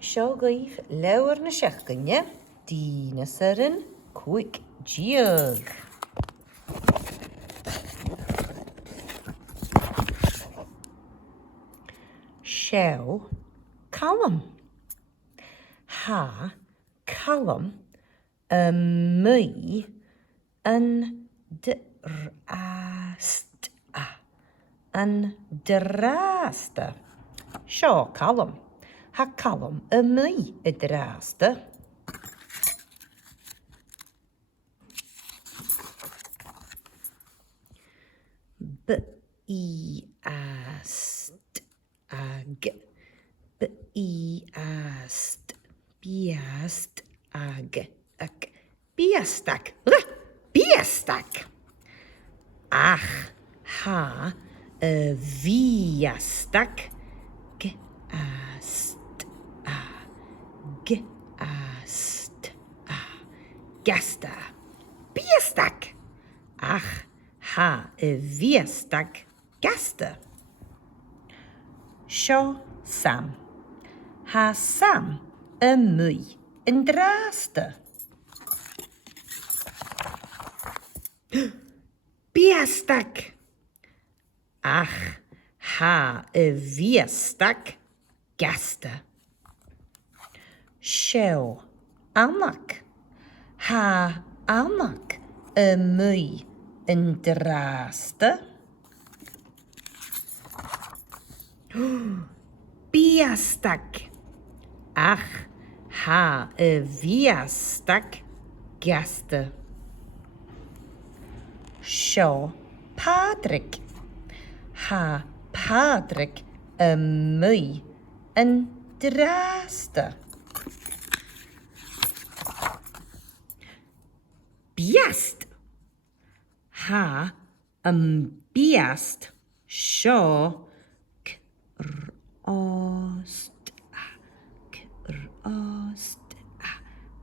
Seo gaibh leabhar na seachtaine, dínas ar an cuig diog. Seo column. Ha column my yn drasta. Yn drasta. Seo column. Ha column my y drasta. Biast ag. Biast. Biast ag. Ag. Biastag. Biastag. Ach ha viastag. Gast a. Gast a. Gasta. Biastag. Ach ha viastag. Gasta. Seo Sam. Ha Sam my yn drasta. Biastag. Ach ha viastag. Gasta. Seo Annak. Ha Annak my yn drasta. Biastag. Ach ha viastag. Gasta. Seo Patrick. Ha Patrick my yn drasta. Biast. Ha biast. Seo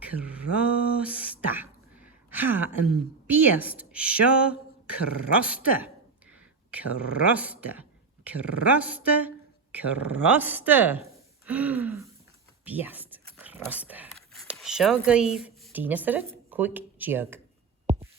Crosta. Ha biast. Seo crosta. Crosta. Crosta. Crosta. Biast. Crosta. Seo gaibh dínas ar an cuig diog.